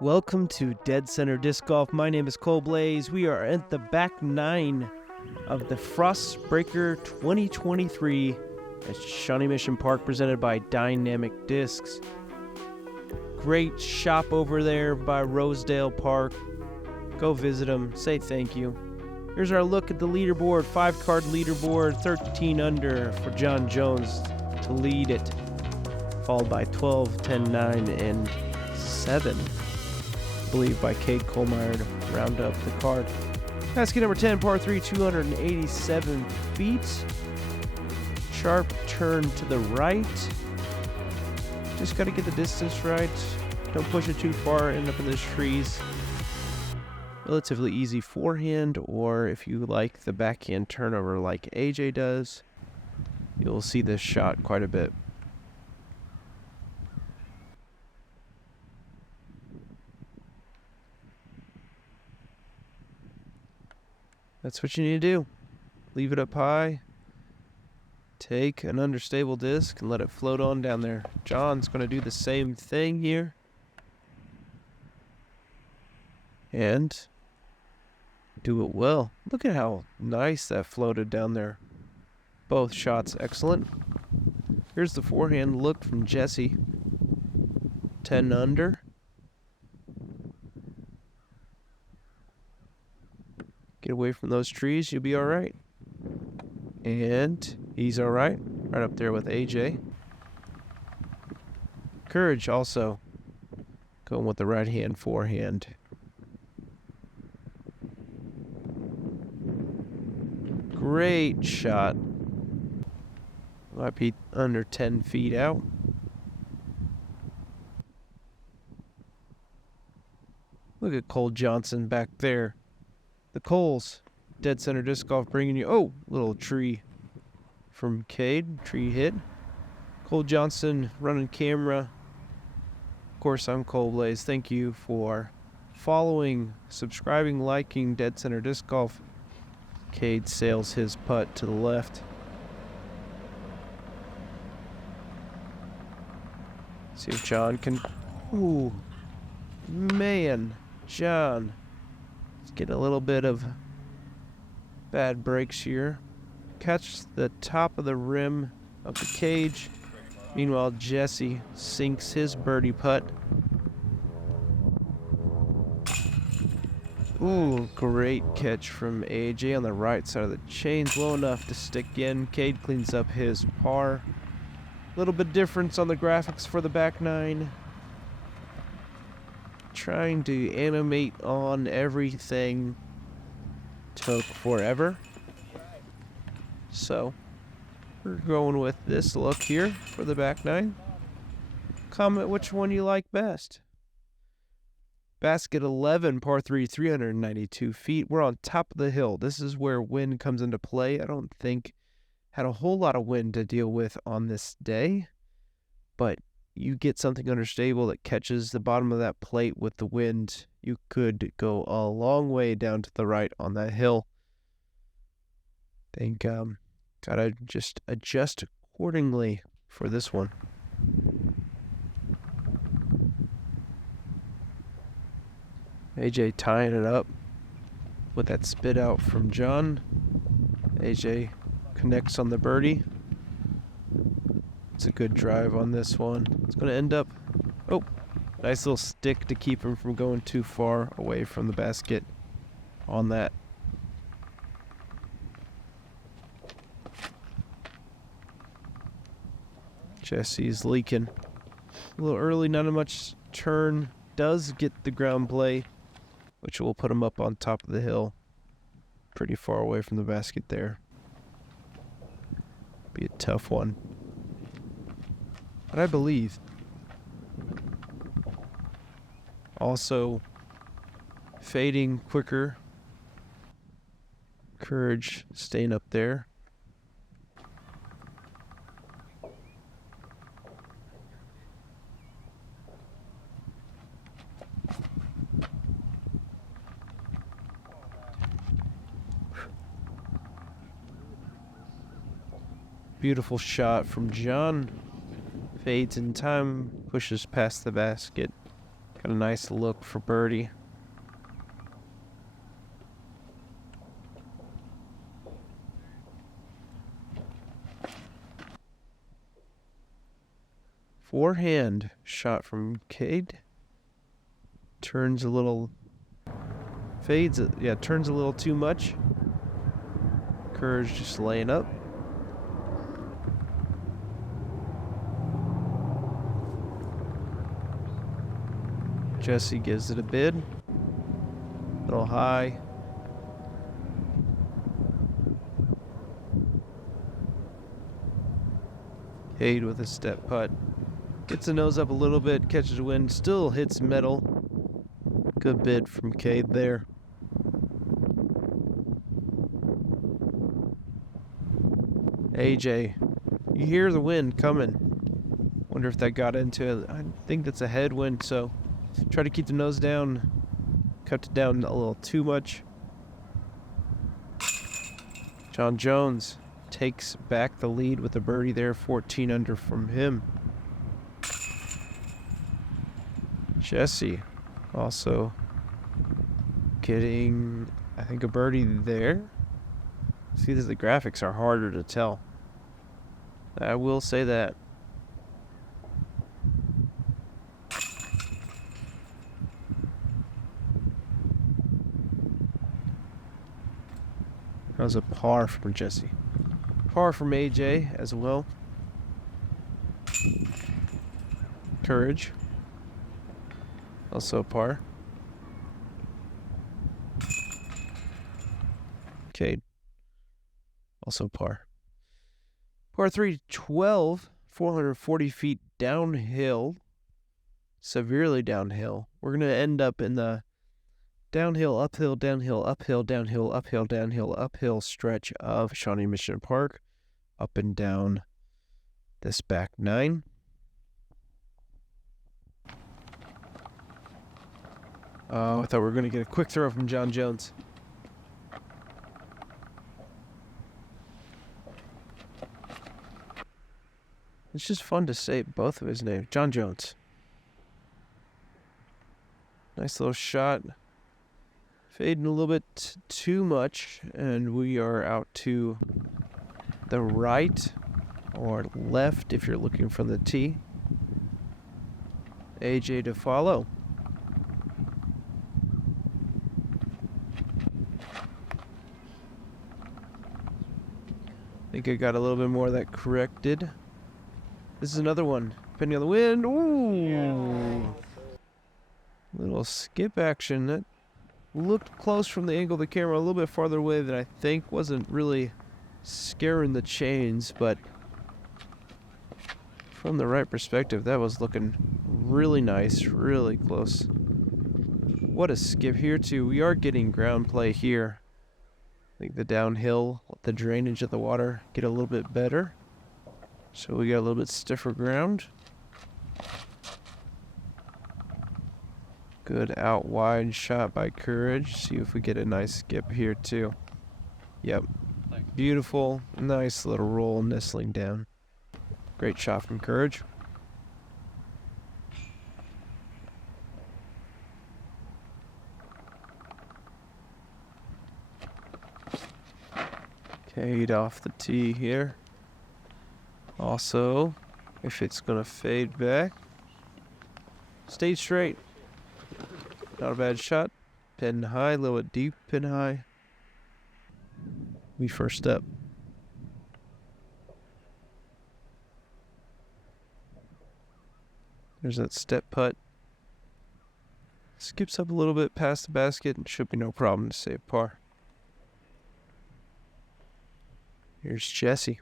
Welcome to Dead Center Disc Golf. My name is Cole Blaze. We are at the back nine of the Frostbreaker 2023 at Shawnee Mission Park, presented by Dynamic Discs. Great shop over there by Rosedale Park. Go visit them. Say thank you. Here's our look at the leaderboard. 5-card leaderboard. 13 under for John Jones to lead it, followed by 12, 10, 9, and 7. I believe by Cade Kohlmeier to round up the card. Basket number 10, par 3, 287 feet. Sharp turn to the right. Just got to get the distance right. Don't push it too far, end up in the trees. Relatively easy forehand, or if you like the backhand turnover like AJ does, you'll see this shot quite a bit. That's what you need to do. Leave it up high. Take an understable disc and let it float on down there. John's going to do the same thing here. And do it well. Look at how nice that floated down there. Both shots excellent. Here's the forehand look from Jesse. 10 under. Get away from those trees, you'll be all right. And he's all right. Right up there with AJ. Courage also going with the right hand forehand. Great shot. Might be under 10 feet out. Look at Cole Johnson back there. The Coles, Dead Center Disc Golf, bringing you, little tree from Cade, tree hit. Cole Johnson running camera. Of course, I'm Cole Blaze. Thank you for following, subscribing, liking Dead Center Disc Golf. Cade sails his putt to the left. See if John can, John. Get a little bit of bad breaks here. Catch the top of the rim of the cage. Meanwhile, Jesse sinks his birdie putt. Great catch from AJ on the right side of the chains. Low enough to stick in. Cade cleans up his par. Little bit difference on the graphics for the back nine. Trying to animate on everything took forever. So we're going with this look here for the back nine. Comment which one you like best. Basket 11, par 3, 392 feet. We're on top of the hill. This is where wind comes into play. I don't think had a whole lot of wind to deal with on this day, but you get something understable that catches the bottom of that plate with the wind, you could go a long way down to the right on that hill. Think gotta just adjust accordingly for this one. AJ tying it up with that spit out from John. AJ connects on the birdie. It's a good drive on this one. It's going to end up, nice little stick to keep him from going too far away from the basket on that. Jesse's leaking. A little early, not much turn. Does get the ground play, which will put him up on top of the hill. Pretty far away from the basket there. Be a tough one. But I believe. Also, fading quicker. Courage staying up there. Beautiful shot from John. Fades in time, pushes past the basket. Got a nice look for birdie. Forehand shot from Cade. Turns a little, fades, yeah, turns a little too much. Courage just laying up. Jesse gives it a bid. Little high. Cade with a step putt. Gets the nose up a little bit, catches the wind, still hits metal. Good bid from Cade there. AJ, you hear the wind coming. Wonder if that got into it. I think that's a headwind, so try to keep the nose down. Cut it down a little too much. John Jones takes back the lead with a birdie there, 14 under from him. Jesse also getting, I think, a birdie there. See, the graphics are harder to tell. I will say that. That was a par from Jesse. Par from AJ as well. Courage. Also a par. Cade. Also par. Par 3, 12, 440 feet downhill. Severely downhill. We're going to end up in the downhill, uphill, downhill, uphill, downhill, uphill, downhill, uphill stretch of Shawnee Mission Park. Up and down this back nine. Oh, I thought we were going to get a quick throw from John Jones. It's just fun to say both of his names. John Jones. Nice little shot. Fading a little bit too much, and we are out to the right or left if you're looking from the tee. AJ to follow. I think I got a little bit more of that corrected. This is another one. Depending on the wind. Ooh. Little skip action. That looked close from the angle of the camera. A little bit farther away than I think. Wasn't really scaring the chains, but from the right perspective, that was looking really nice. Really close. What a skip here, too. We are getting ground play here. I think the downhill, the drainage of the water get a little bit better. So we got a little bit stiffer ground. Good out wide shot by Courage. See if we get a nice skip here too. Yep. Beautiful. Nice little roll nestling down. Great shot from Courage. Cade off the tee here. Also, if it's going to fade back, stay straight. Not a bad shot. Pin high, a little bit deep, pin high. We first up. There's that step putt. Skips up a little bit past the basket and should be no problem to save par. Here's Jesse.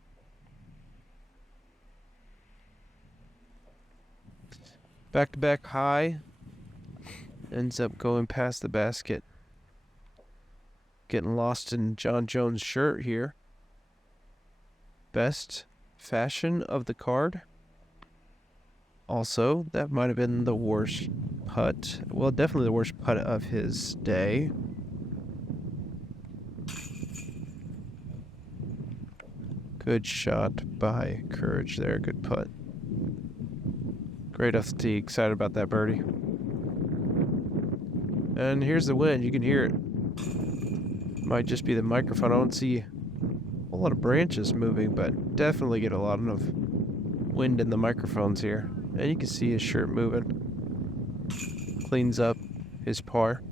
Back-to-back high. Ends up going past the basket. Getting lost in John Jones' shirt here. Best fashion of the card. Also, that might have been the worst putt. Well, definitely the worst putt of his day. Good shot by Courage there. Good putt. Great off the tee. Excited about that birdie. And here's the wind. You can hear it. Might just be the microphone. I don't see a whole lot of branches moving, but definitely get a lot of wind in the microphones here. And you can see his shirt moving. Cleans up his par.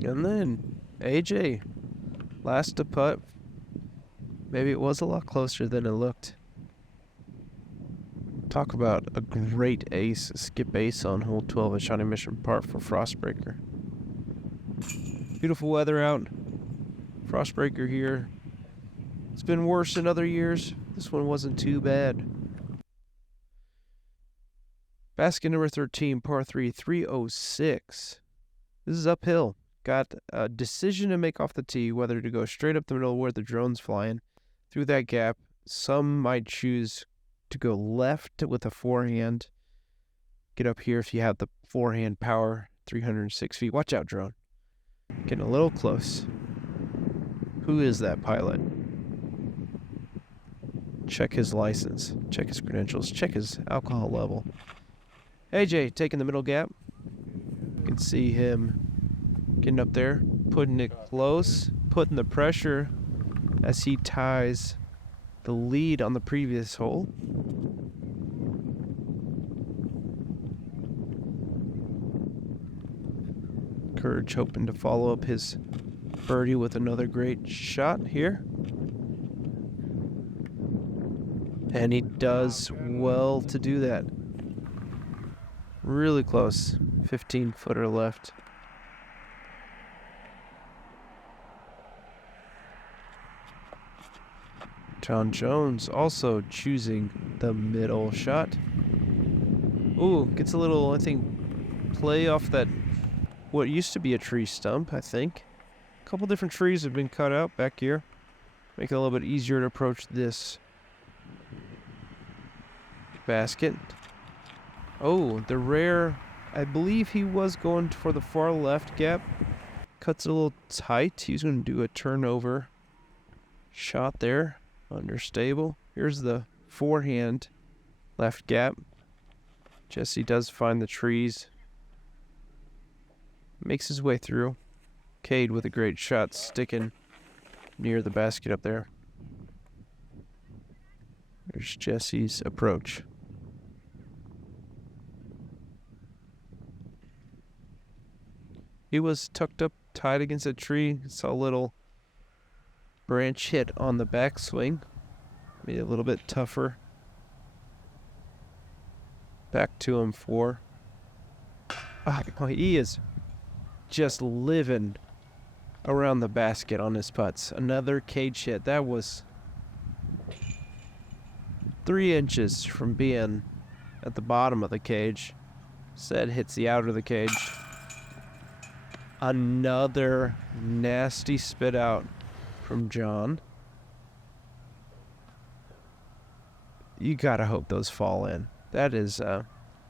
And then AJ, last to putt. Maybe it was a lot closer than it looked. Talk about a great ace, a skip ace on hole 12 at Shawnee Mission Park for Frostbreaker. Beautiful weather out. Frostbreaker here. It's been worse in other years. This one wasn't too bad. Basket number 13, par 3, 306. This is uphill. Got a decision to make off the tee, whether to go straight up the middle where the drone's flying, through that gap. Some might choose to go left with a forehand. Get up here if you have the forehand power, 306 feet. Watch out, drone. Getting a little close. Who is that pilot? Check his license. Check his credentials. Check his alcohol level. AJ taking the middle gap. You can see him getting up there, putting it close, putting the pressure as he ties the lead on the previous hole. Courage hoping to follow up his birdie with another great shot here. And he does well to do that. Really close. 15-footer left. John Jones also choosing the middle shot. Ooh, gets a little, I think, play off that, what used to be a tree stump, I think. A couple different trees have been cut out back here. Make it a little bit easier to approach this basket. Oh, the rare, I believe he was going for the far left gap. Cuts it a little tight. He's going to do a turnover shot there. Understable. Here's the forehand left gap. Jesse does find the trees. Makes his way through. Cade with a great shot sticking near the basket up there. There's Jesse's approach. He was tucked up tight against a tree. Saw a little branch hit on the backswing. Made it a little bit tougher. Back to him for. Oh, he is just living around the basket on his putts. Another cage hit. That was 3 inches from being at the bottom of the cage. Said hits the outer of the cage. Another nasty spit out from John. You gotta hope those fall in. That is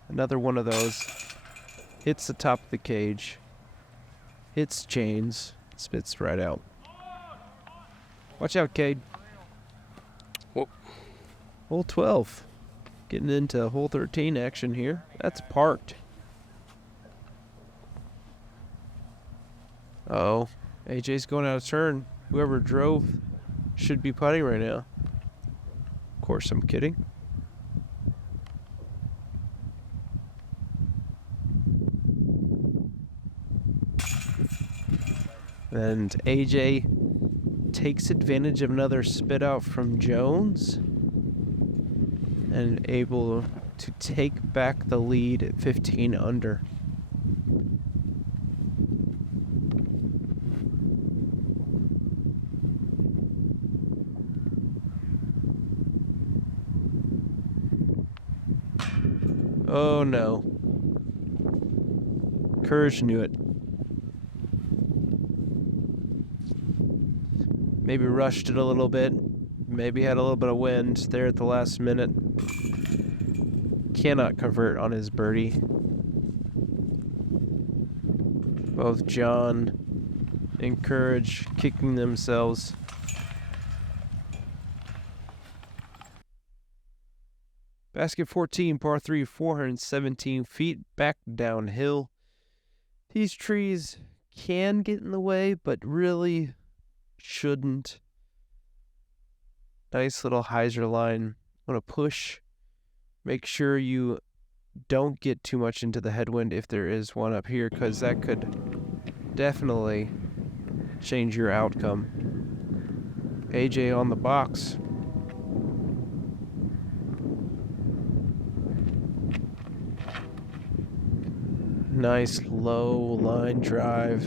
another one of those. Hits the top of the cage. Hits chains. Spits right out. Watch out, Cade. Whoop. Hole 12. Getting into hole 13 action here. That's parked. Oh, AJ's going out of turn. Whoever drove should be putting right now. Of course, I'm kidding. And AJ takes advantage of another spit out from Jones and able to take back the lead at 15 under. Oh no. Courage knew it. Maybe rushed it a little bit. Maybe had a little bit of wind there at the last minute. Cannot convert on his birdie. Both John encourage kicking themselves. Basket 14, par 3, 417 feet, back downhill. These trees can get in the way, but really shouldn't. Nice little hyzer line. I'm going to push. Make sure you don't get too much into the headwind if there is one up here, because that could definitely change your outcome. AJ on the box. Nice low line drive.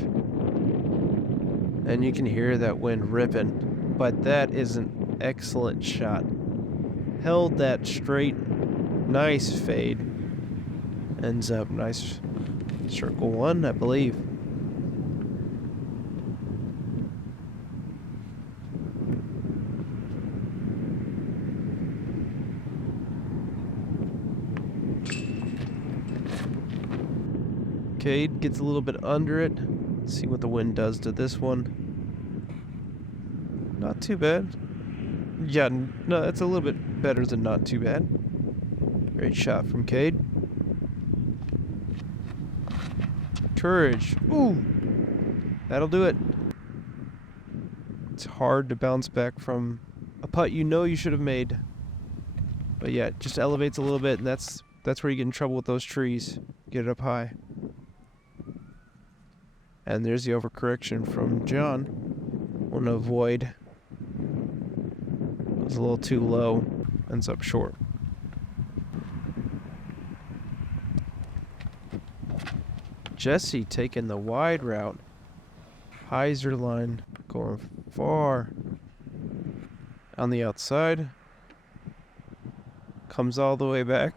And you can hear that wind ripping, but that is an excellent shot. Held that straight. Nice fade. Ends up nice circle one, I believe. Cade gets a little bit under it. Let's see what the wind does to this one. Not too bad. Yeah, no, that's a little bit better than not too bad. Great shot from Cade. Courage. Ooh! That'll do it. It's hard to bounce back from a putt you know you should have made. But yeah, it just elevates a little bit, and that's where you get in trouble with those trees. Get it up high. And there's the overcorrection from John. Want to avoid. It was a little too low. Ends up short. Jesse taking the wide route. Hyzer line going far on the outside. Comes all the way back.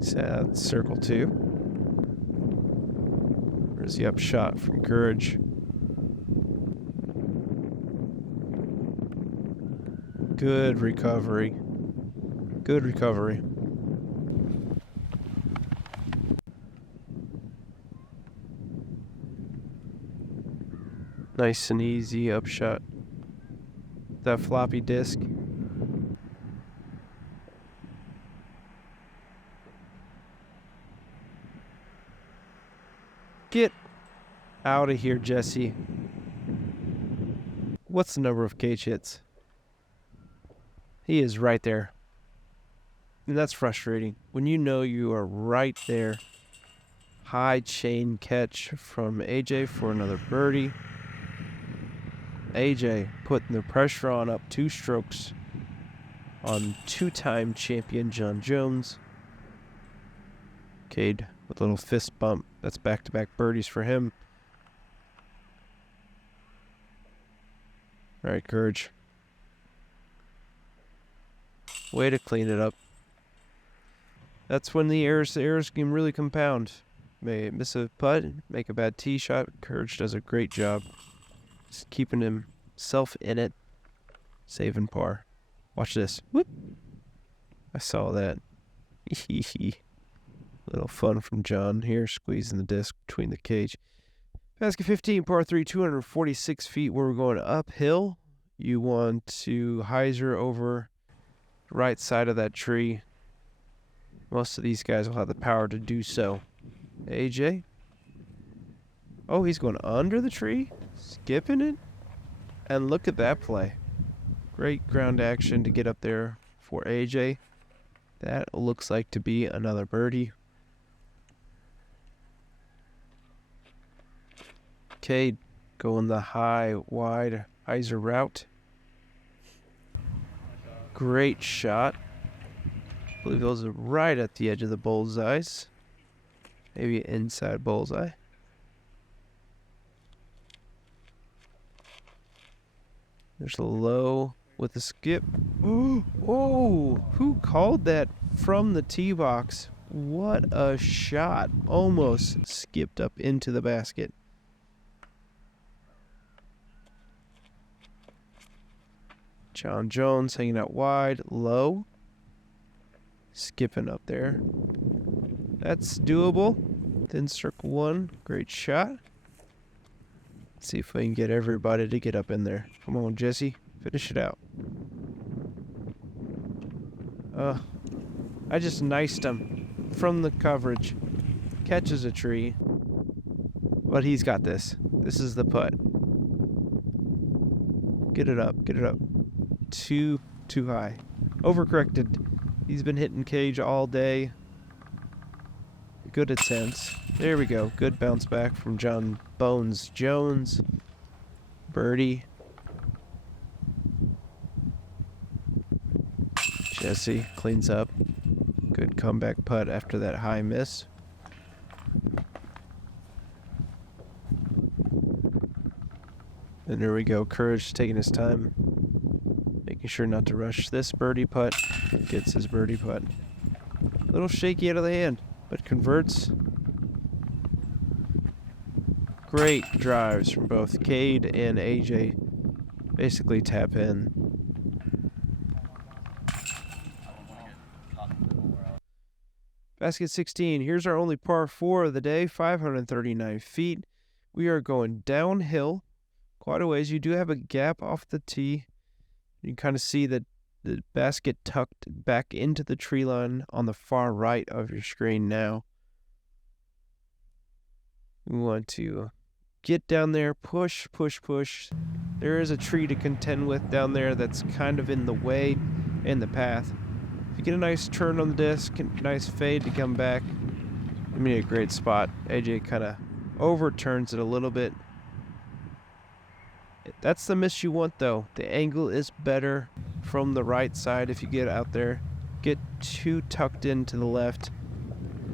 Sad circle two. There's the upshot from Courage. Good recovery. Good recovery. Nice and easy upshot. That floppy disc. Get out of here, Jesse. What's the number of cage hits? He is right there. And that's frustrating. When you know you are right there. High chain catch from AJ for another birdie. AJ putting the pressure on, up 2 strokes on two-time champion John Jones. Cade with a little fist bump. That's back-to-back birdies for him. All right, Courage. Way to clean it up. That's when the errors can really compound. May miss a putt, make a bad tee shot. Courage does a great job. Just keeping himself in it. Saving par. Watch this. Whoop. I saw that. Little fun from John here, squeezing the disc between the cage. Basket 15, par 3, 246 feet. Where we're going uphill. You want to hyzer over the right side of that tree. Most of these guys will have the power to do so. AJ. Oh, he's going under the tree. Skipping it. And look at that play. Great ground action to get up there for AJ. That looks like to be another birdie. Cade going the high, wide hyzer route. Great shot. I believe those are right at the edge of the bullseyes. Maybe inside bullseye. There's a low with a skip. Ooh, whoa! Who called that from the tee box? What a shot. Almost skipped up into the basket. John Jones hanging out wide, low. Skipping up there. That's doable. Thin circle one. Great shot. See if we can get everybody to get up in there. Come on, Jesse. Finish it out. I just niced him from the coverage. Catches a tree. But he's got this. This is the putt. Get it up. Get it up. Too high. Overcorrected. He's been hitting cage all day. Good attempts. There we go. Good bounce back from John Bones Jones. Birdie. Jesse cleans up. Good comeback putt after that high miss. And there we go. Courage taking his time. Making sure not to rush this birdie putt. Gets his birdie putt. A little shaky out of the hand, but converts. Great drives from both Cade and AJ. Basically tap in. Basket 16. Here's our only par 4 of the day. 539 feet. We are going downhill quite a ways. You do have a gap off the tee. You can kind of see that the basket tucked back into the tree line on the far right of your screen now. We want to get down there, push, push, push. There is a tree to contend with down there that's kind of in the way, in the path. If you get a nice turn on the disc, nice fade to come back, I mean, a great spot. AJ kind of overturns it a little bit. That's the miss you want, though. The angle is better from the right side if you get out there. Get too tucked into the left,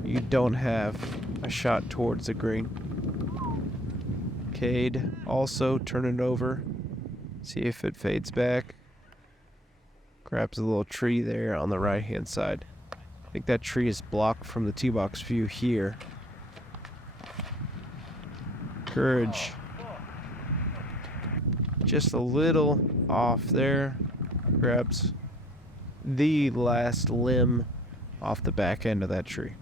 you don't have a shot towards the green. Cade also turn it over. See if it fades back. Grabs a little tree there on the right hand side. I think that tree is blocked from the tee box view here. Courage. Just a little off there. Grabs the last limb off the back end of that tree.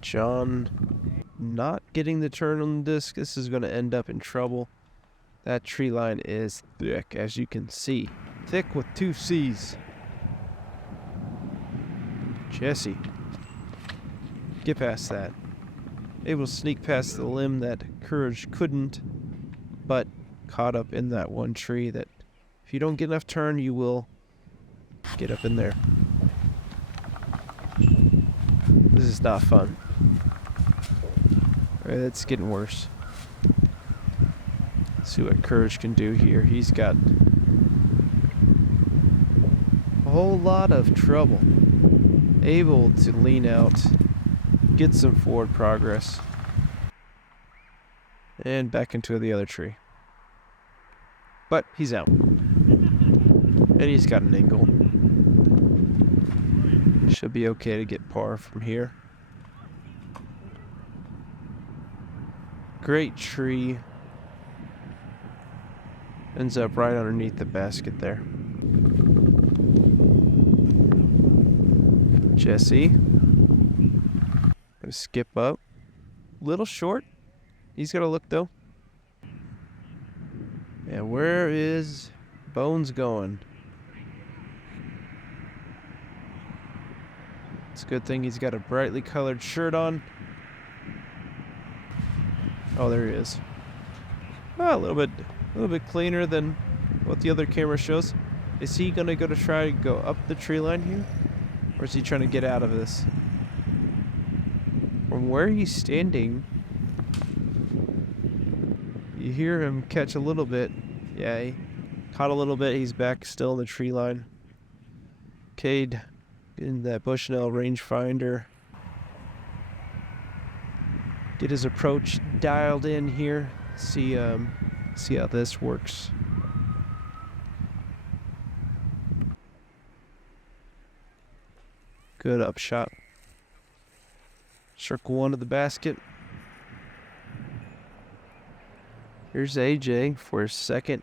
John not getting the turn on the disc. This is going to end up in trouble. That tree line is thick, as you can see. Thick with 2 C's. Jesse. Get past that. Able to sneak past the limb that Courage couldn't, but caught up in that one tree that if you don't get enough turn, you will get up in there. This is not fun. Alright, it's getting worse. Let's see what Courage can do here. He's got a whole lot of trouble. Able to lean out, get some forward progress, and back into the other tree. But he's out. And he's got an angle. Should be okay to get par from here. Great tree. Ends up right underneath the basket there. Jesse. Gonna skip up. Little short. He's got to look though. And where is Bones going? It's a good thing he's got a brightly colored shirt on. Oh, there he is. Oh, a little bit cleaner than what the other camera shows. Is he gonna try to go up the tree line here? Or is he trying to get out of this? From where he's standing, you hear him catch a little bit. Yeah, he caught a little bit. He's back still in the tree line. Cade in that Bushnell rangefinder. Get his approach dialed in here. See how this works. Good upshot. Circle one of the basket. Here's AJ for his second.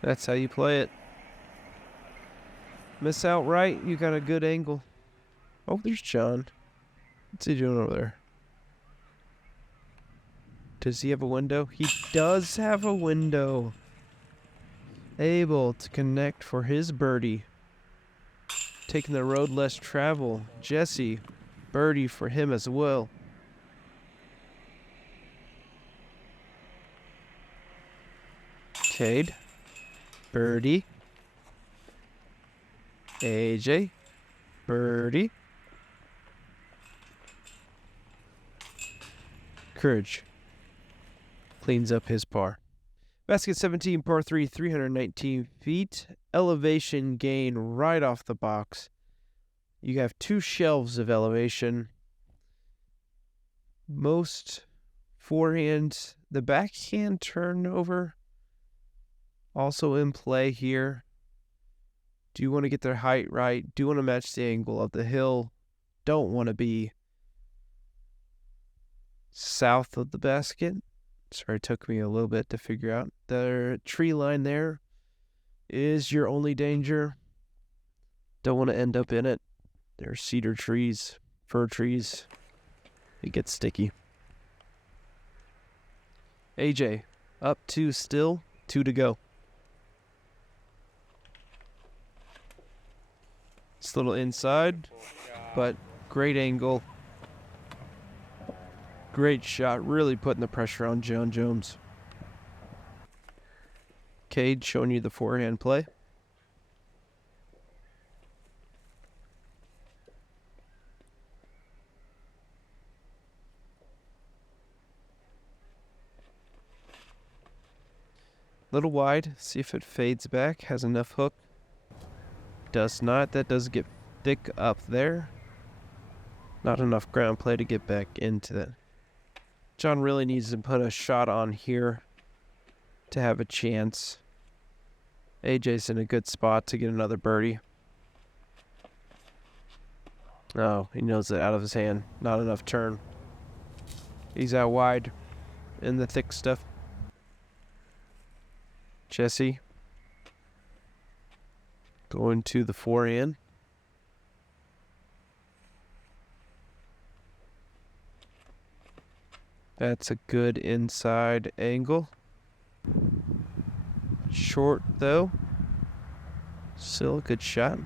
That's how you play it. Miss out right, you got a good angle. Oh, there's John. What's he doing over there? Does he have a window? He does have a window. Able to connect for his birdie. Taking the road less travel. Jesse, birdie for him as well. Cade, birdie. AJ, birdie. Courage cleans up his par. Basket 17, par 3, 319 feet. Elevation gain right off the box. You have 2 shelves of elevation. Most forehand, the backhand turnover also in play here. Do you want to get their height right? Do you want to match the angle of the hill? Don't want to be south of the basket. Sorry, it took me a little bit to figure out. The tree line there is your only danger. Don't want to end up in it. There's cedar trees, fir trees. It gets sticky. AJ, up 2 still, 2 to go. It's a little inside, but great angle. Great shot, really putting the pressure on John Jones. Cade showing you the forehand play. Little wide, see if it fades back, has enough hook. Does not, that does get thick up there. Not enough ground play to get back into that. John really needs to put a shot on here to have a chance. AJ's in a good spot to get another birdie. Oh, he knows it out of his hand. Not enough turn. He's out wide in the thick stuff. Jesse going to the forehand. That's a good inside angle. Short though. Still a good shot.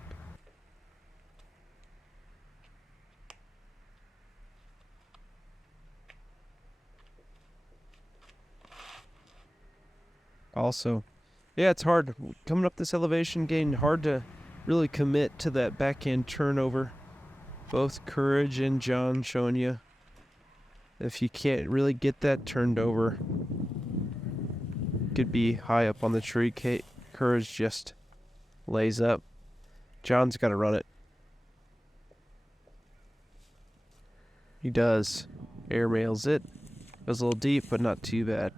Also, yeah, it's hard. Coming up this elevation gain, hard to really commit to that backhand turnover. Both Courage and John showing you. If you can't really get that turned over, could be high up on the tree. Courage just lays up. John's got to run it. He does. Airmails it. Goes a little deep, but not too bad.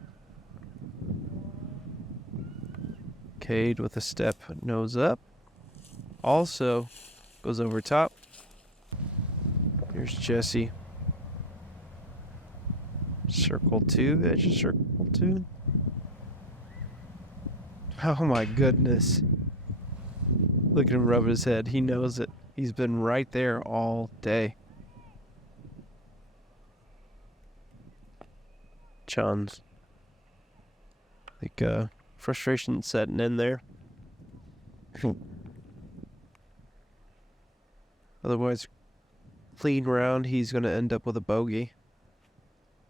Cade with a step nose up. Also goes over top. Here's Jesse. Circle 2, edge of circle 2. Oh my goodness. Look at him rub his head. He knows it. He's been right there all day. John's. I think frustration setting in there. Otherwise, clean round, he's going to end up with a bogey.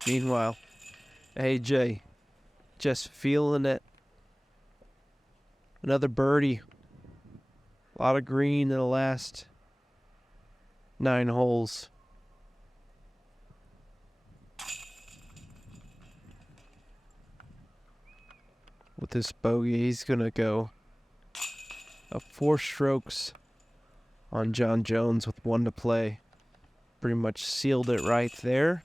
Meanwhile, AJ just feeling it. Another birdie. A lot of green in the last 9 holes. With this bogey, he's going to go up 4 strokes on John Jones with 1 to play. Pretty much sealed it right there.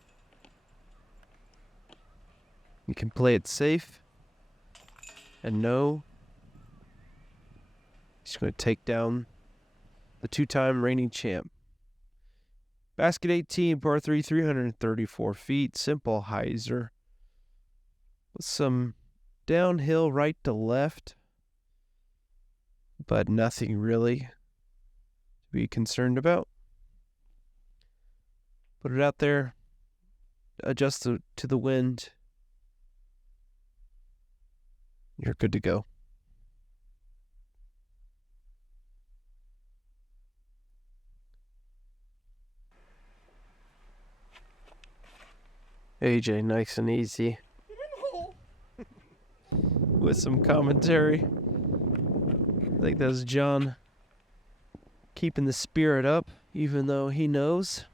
You can play it safe and know he's going to take down the 2-time reigning champ. Basket 18, par 3, 334 feet. Simple hyzer. With some downhill right to left, but nothing really be concerned about. Put it out there. Adjust to the wind. You're good to go. AJ, nice and easy. With some commentary. I think that's John keeping the spirit up, even though he knows.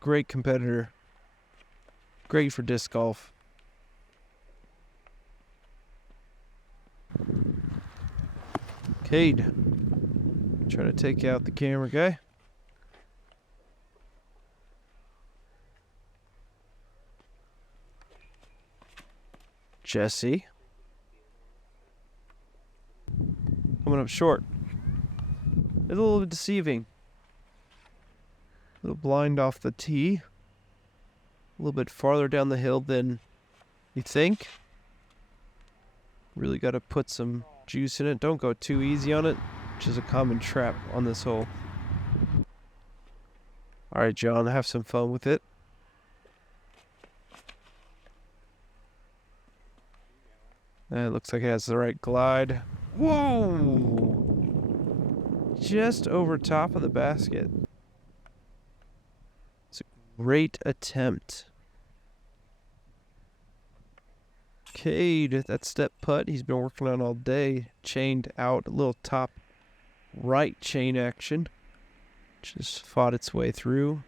Great competitor. Great for disc golf. Cade, trying to take out the camera guy. Jesse. Coming up short. It's a little bit deceiving. A little blind off the tee. A little bit farther down the hill than you think. Really got to put some juice in it. Don't go too easy on it, which is a common trap on this hole. Alright, John, have some fun with it. It looks like it has the right glide. Whoa! Just over top of the basket. It's a great attempt. Cade, that step putt he's been working on all day. Chained out, a little top right chain action. Just fought its way through.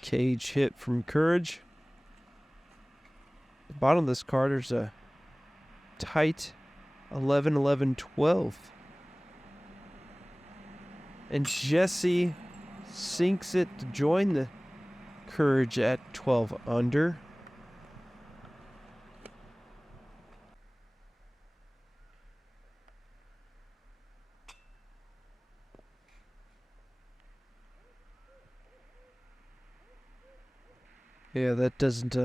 Cage hit from Courage. At the bottom of this card, there's a tight 11, 11, 12. And Jesse sinks it to join the Courage at 12 under. Yeah, that doesn't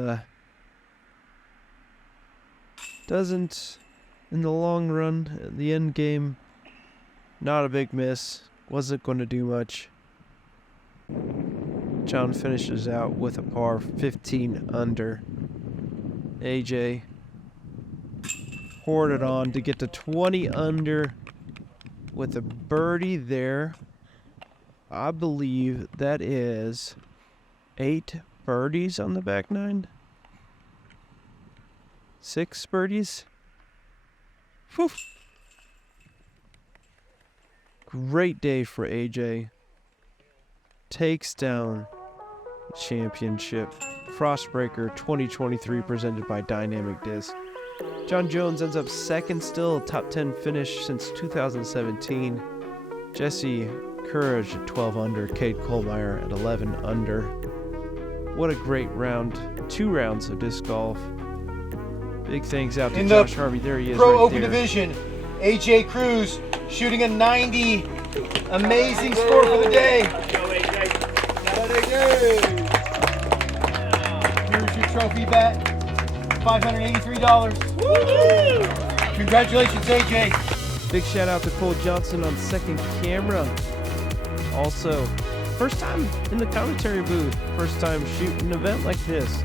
in the long run, the end game, not a big miss. Wasn't going to do much. John finishes out with a par 15 under. AJ poured it on to get to 20 under with a birdie there. I believe that is 8 birdies on the back nine. 6 birdies. Whew. Great day for AJ. Takes down the championship. Frostbreaker 2023 presented by Dynamic Disc. John Jones ends up second still, top 10 finish since 2017. Jesse Courage at 12 under, Cade Kohlmeier at 11 under. What a great round. 2 rounds of disc golf. Big thanks out to Josh Harvey. There he is. Pro right Open there. Division, AJ Cruz shooting a 90. Amazing score for the day. Here's your trophy bet. $583. Woo! Congratulations, AJ. Big shout out to Cole Johnson on second camera. Also, first time in the commentary booth. First time shooting an event like this.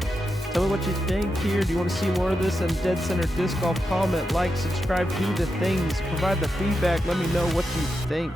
Tell me what you think here. Do you want to see more of this? And Dead Center Disc Golf, comment, like, subscribe, do the things. Provide the feedback. Let me know what you think.